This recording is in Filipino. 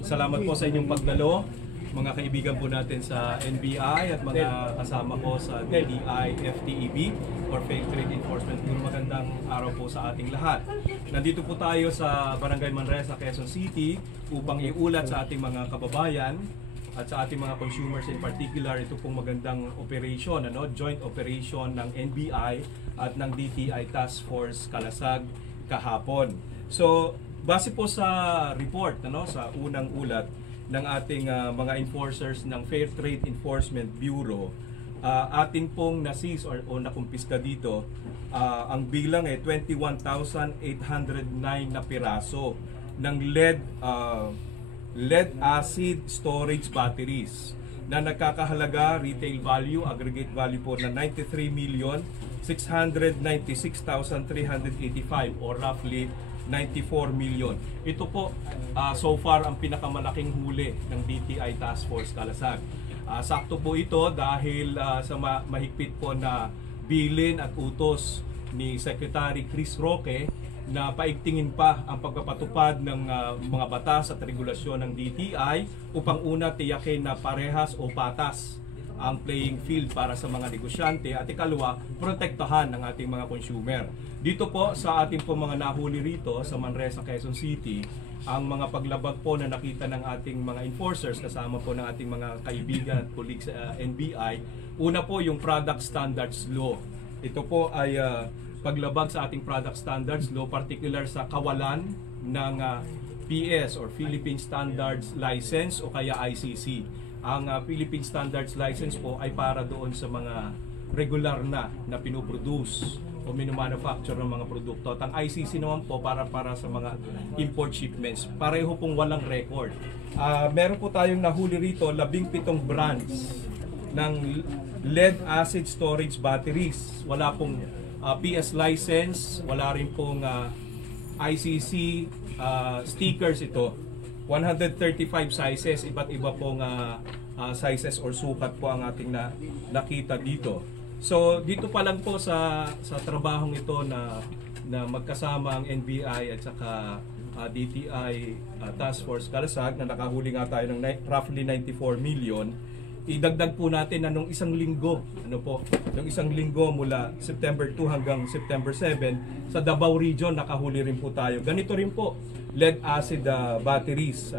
Salamat po sa inyong pagdalo, mga kaibigan po natin sa NBI at mga kasama ko sa DTI FTEB or Fake Trade Enforcement Bureau. Magandang araw po sa ating lahat. Nandito po tayo sa Barangay Manresa, Quezon City upang iulat sa ating mga kababayan at sa ating mga consumers in particular ito pong magandang operation, joint operation ng NBI at ng DTI Task Force Kalasag kahapon. So, base po sa report, sa unang ulat ng ating mga enforcers ng Fair Trade Enforcement Bureau, atin pong na-seize o nakumpiska dito, ang bilang ay 21,809 na piraso ng lead acid storage batteries na nagkakahalaga retail value, aggregate value po na 93,696,385 or roughly 94 million. Ito po so far ang pinakamalaking huli ng DTI Task Force Kalasag. Sakto po ito dahil sa mahigpit po na bilin at utos ni Secretary Chris Roque na paigtingin pa ang pagpapatupad ng mga batas at regulasyon ng DTI upang una tiyakin na parehas o patas ang playing field para sa mga negosyante at ikalawa, protektahan ng ating mga consumer. Dito po sa ating po mga nahuli rito sa Manresa, Quezon City, ang mga paglabag po na nakita ng ating mga enforcers kasama po ng ating mga kaibigan at colleagues sa NBI, una po yung Product Standards Law. Ito po ay paglabag sa ating Product Standards Law, particular sa kawalan ng PS or Philippine Standards License o kaya ICC. Ang Philippine Standards License po ay para doon sa mga regular na pinuproduce o minumanufacture ng mga produkto. At ang ICC naman po para sa mga import shipments. Pareho pong walang record. Meron po tayong nahuli rito 17 brands ng lead acid storage batteries. Wala pong PS license, wala rin pong ICC stickers ito. 135 sizes, iba't iba pong sizes or sukat po ang ating nakita dito. So dito pa lang po sa trabahong ito na magkasama ang NBI at saka DTI Task Force Kalasag na nakahuli nga tayo ng roughly 94 million. Idagdag po natin na nung isang linggo, nung isang linggo mula September 2 hanggang September 7, sa Davao Region nakahuli rin po tayo. Ganito rin po, lead acid batteries,